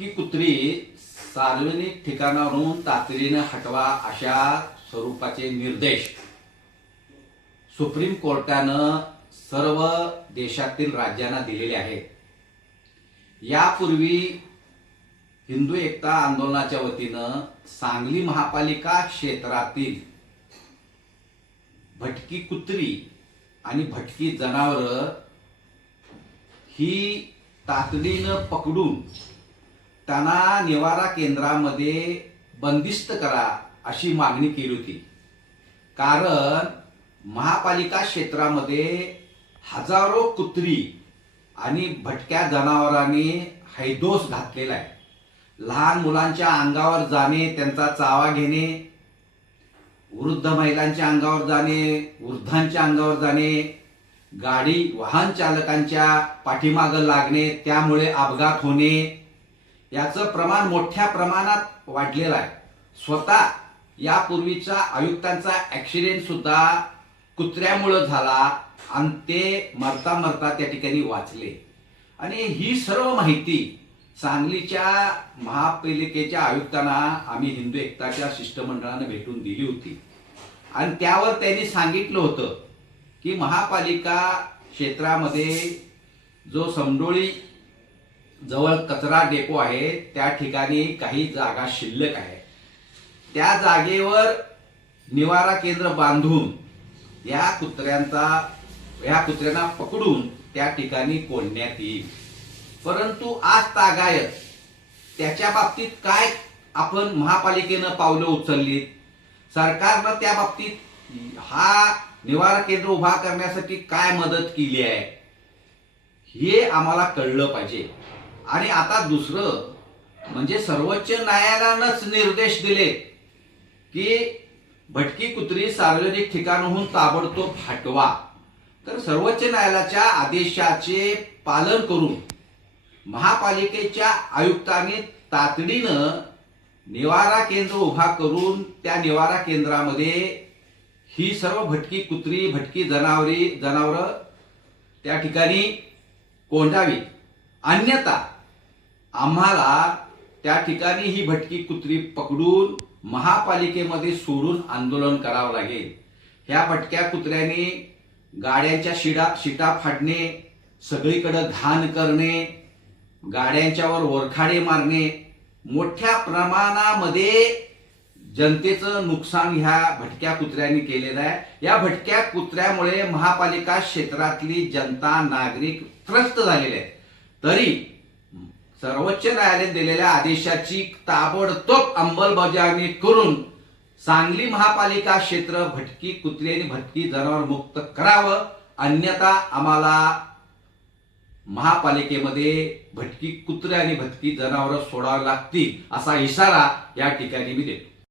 ही कुत्री सार्वजनिक ठिकाणावरून तातडीनं हटवा अशा स्वरूपाचे निर्देश सुप्रीम कोर्टानं सर्व देशातील राज्यांना दिलेले आहेत. यापूर्वी हिंदू एकता आंदोलनाच्या वतीनं सांगली महापालिका क्षेत्रातील भटकी कुत्री आणि भटकी जनावरं ही तातडीनं पकडून त्यांना निवारा केंद्रामध्ये बंदिस्त करा अशी मागणी केली होती. कारण महापालिका क्षेत्रामध्ये हजारो कुत्री आणि भटक्या जनावरांनी हैदोस घातलेला आहे. लहान मुलांच्या अंगावर जाणे त्यांचा चावा घेणे वृद्ध महिलांच्या अंगावर जाणे वृद्धांच्या अंगावर जाणे गाडी वाहन चालकांच्या पाठीमागं लागणे त्यामुळे अपघात होणे याचं प्रमाण मोठ्या प्रमाणात वाढलेलं आहे. स्वतः यापूर्वीचा आयुक्तांचा ऍक्सिडेंट सुद्धा कुत्र्यामुळं झाला आणि ते मरता मरता त्या ठिकाणी वाचले. आणि ही सर्व माहिती सांगलीच्या महापालिकेच्या आयुक्तांना आम्ही हिंदू एकताच्या शिष्टमंडळानं भेटून दिली होती. आणि त्यावर त्यांनी सांगितलं होतं की महापालिका क्षेत्रामध्ये जो समडोळी जवळ कचरा डेपो आहे त्या ठिकाणी काही जागा शिल्लक आहे. त्या जागेवर निवारा केंद्र बांधून या कुत्र्यांचा या कुत्र्यांना पकडून त्या ठिकाणी कोंडण्यात येईल. परंतु आज तागायत त्याच्या बाबतीत काय आपण महापालिकेनं पावलं उचललीत? सरकारनं त्या बाबतीत हा निवारा केंद्र उभा करण्यासाठी काय मदत केली आहे? हे आम्हाला कळलं पाहिजे. आणि आता दुसरं म्हणजे सर्वोच्च न्यायालयानंच निर्देश दिले की भटकी कुत्री सार्वजनिक ठिकाणहून ताबडतोब हटवा. तर सर्वोच्च न्यायालयाच्या आदेशाचे पालन करून महापालिकेच्या आयुक्तांनी तातडीनं निवारा केंद्र उभा करून त्या निवारा केंद्रामध्ये ही सर्व भटकी कुत्री भटकी जनावरी जनावरं त्या ठिकाणी कोंडावी. अन्यथा आम्हाला त्या ठिकाणी ही भटकी कुत्री पकडून महापालिकेमध्ये सोडून आंदोलन करावं लागेल. ह्या भटक्या कुत्र्यांनी गाड्यांच्या शिडा शिटा फाडणे सगळीकडे घाण करणे गाड्यांच्यावर वरखाडे मारणे मोठ्या प्रमाणामध्ये जनतेचं नुकसान ह्या भटक्या कुत्र्यांनी केलेलं आहे. या भटक्या कुत्र्यामुळे महापालिका क्षेत्रातली जनता नागरिक त्रस्त झालेले आहेत. तरी सर्वोच्च न्यायालयाने दिलेल्या आदेशाची ताबडतोब अंमलबजावणी करून सांगली महापालिका क्षेत्र भटकी कुत्री आणि भटकी जनावर मुक्त करावं. अन्यथा आम्हाला महापालिकेमध्ये भटकी कुत्रे आणि भटकी जनावरं सोडावी लागतील असा इशारा या ठिकाणी मी देतो.